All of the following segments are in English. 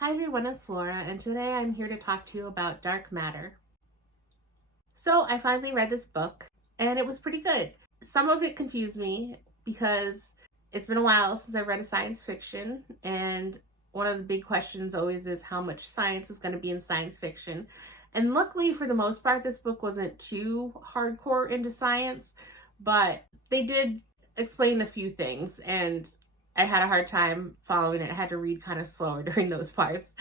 Hi everyone, it's Laura, and today I'm here to talk to you about Dark Matter. So I finally read this book, and it was pretty good. Some of it confused me because it's been a while since I've read a science fiction, and one of the big questions always is how much science is going to be in science fiction. And luckily, for the most part, this book wasn't too hardcore into science, but they did explain a few things, and I had a hard time following it. I had to read kind of slower during those parts.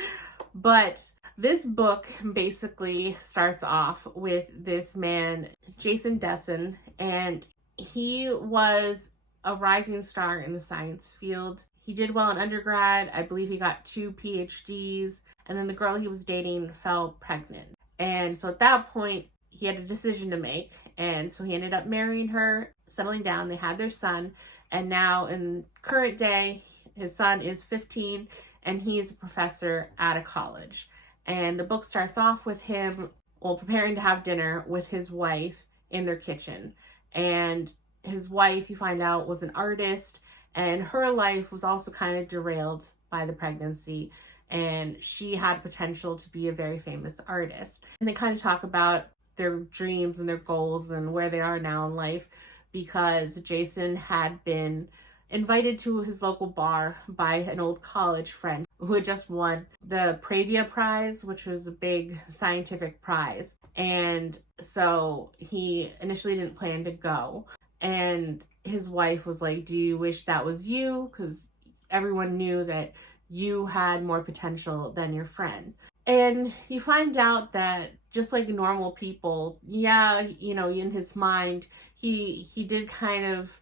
But this book basically starts off with this man, Jason Dessen, and he was a rising star in the science field. He did well in undergrad. I believe he got 2 PhDs, and then the girl he was dating fell pregnant. And so at that point, he had a decision to make. And so he ended up marrying her, settling down. They had their son. And now in current day, his son is 15 and he's a professor at a college. And the book starts off with him, preparing to have dinner with his wife in their kitchen. And his wife, you find out, was an artist, and her life was also kind of derailed by the pregnancy. And she had potential to be a very famous artist. And they kind of talk about their dreams and their goals and where they are now in life, because Jason had been invited to his local bar by an old college friend who had just won the Pravia Prize, which was a big scientific prize. And so he initially didn't plan to go. And his wife was like, "Do you wish that was you? Because everyone knew that you had more potential than your friend." And you find out that just like normal people, in his mind, he did kind of,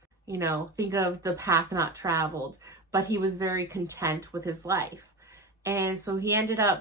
think of the path not traveled, but he was very content with his life. And so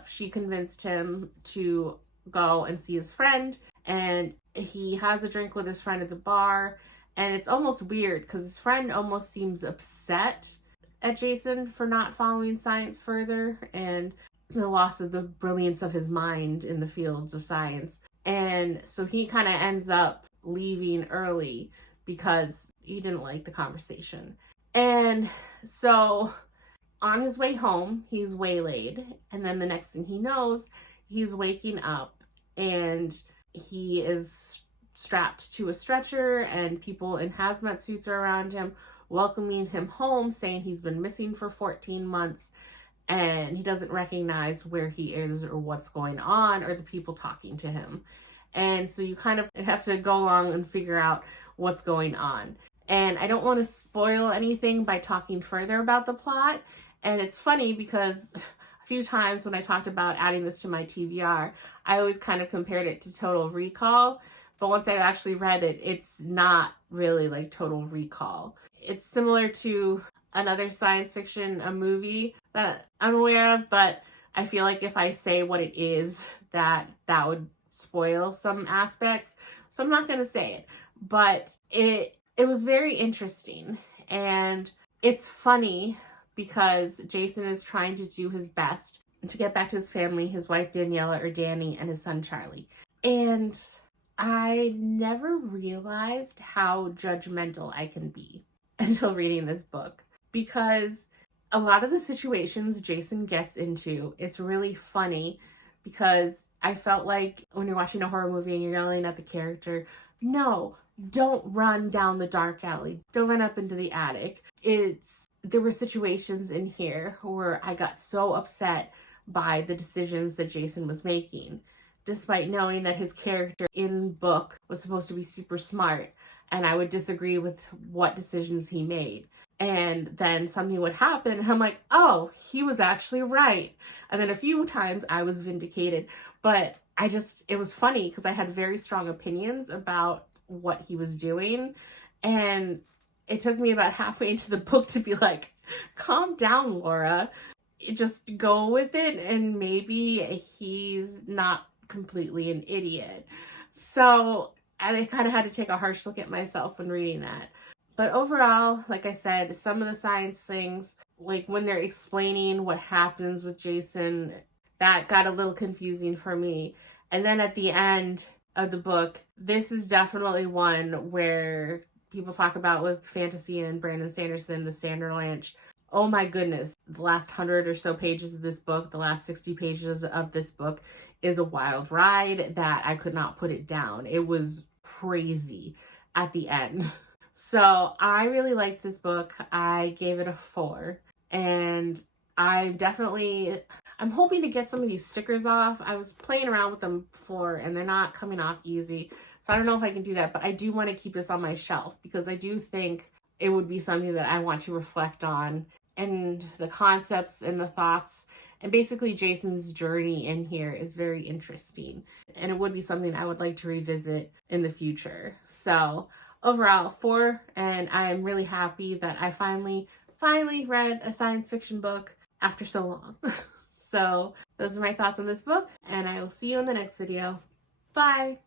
she convinced him to go and see his friend, and he has a drink with his friend at the bar. And it's almost weird because his friend almost seems upset at Jason for not following science further and the loss of the brilliance of his mind in the fields of science. And so he kind of ends up leaving early because he didn't like the conversation. And so on his way home, he's waylaid. And then the next thing he knows, he's waking up and he is strapped to a stretcher, and people in hazmat suits are around him, welcoming him home, saying he's been missing for 14 months. And he doesn't recognize where he is or what's going on or the people talking to him. And so you kind of have to go along and figure out what's going on. And I don't want to spoil anything by talking further about the plot. And it's funny because a few times when I talked about adding this to my TBR, I always kind of compared it to Total Recall. But once I actually read it, it's not really like Total Recall. It's similar to another science fiction, a movie that I'm aware of, but I feel like if I say what it is, that would spoil some aspects. So I'm not going to say it, but it was very interesting, and it's funny because Jason is trying to do his best to get back to his family, his wife Daniela or Danny, and his son Charlie. And I never realized how judgmental I can be until reading this book. Because a lot of the situations Jason gets into, it's really funny, because I felt like when you're watching a horror movie and you're yelling at the character, "No, don't run down the dark alley. Don't run up into the attic." There were situations in here where I got so upset by the decisions that Jason was making, despite knowing that his character in book was supposed to be super smart, and I would disagree with what decisions he made. And then something would happen, and I'm like, oh, he was actually right. And then a few times I was vindicated. But it was funny because I had very strong opinions about what he was doing. And it took me about halfway into the book to be like, calm down, Laura. Just go with it, and maybe he's not completely an idiot. So I kind of had to take a harsh look at myself when reading that. But overall, like I said, some of the science things, like when they're explaining what happens with Jason, that got a little confusing for me. And then at the end of the book, this is definitely one where people talk about with fantasy and Brandon Sanderson, the Sanderlanche oh my goodness, the last 100 or so pages of this book, the last 60 pages of this book is a wild ride that I could not put it down. It was crazy at the end. So I really liked this book. I gave it a 4, and I'm hoping to get some of these stickers off. I was playing around with them before and they're not coming off easy. So I don't know if I can do that, but I do want to keep this on my shelf because I do think it would be something that I want to reflect on, and the concepts and the thoughts and basically Jason's journey in here is very interesting, and it would be something I would like to revisit in the future. So overall 4, and I am really happy that I finally read a science fiction book after so long. So those are my thoughts on this book, and I will see you in the next video. Bye!